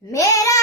Mira.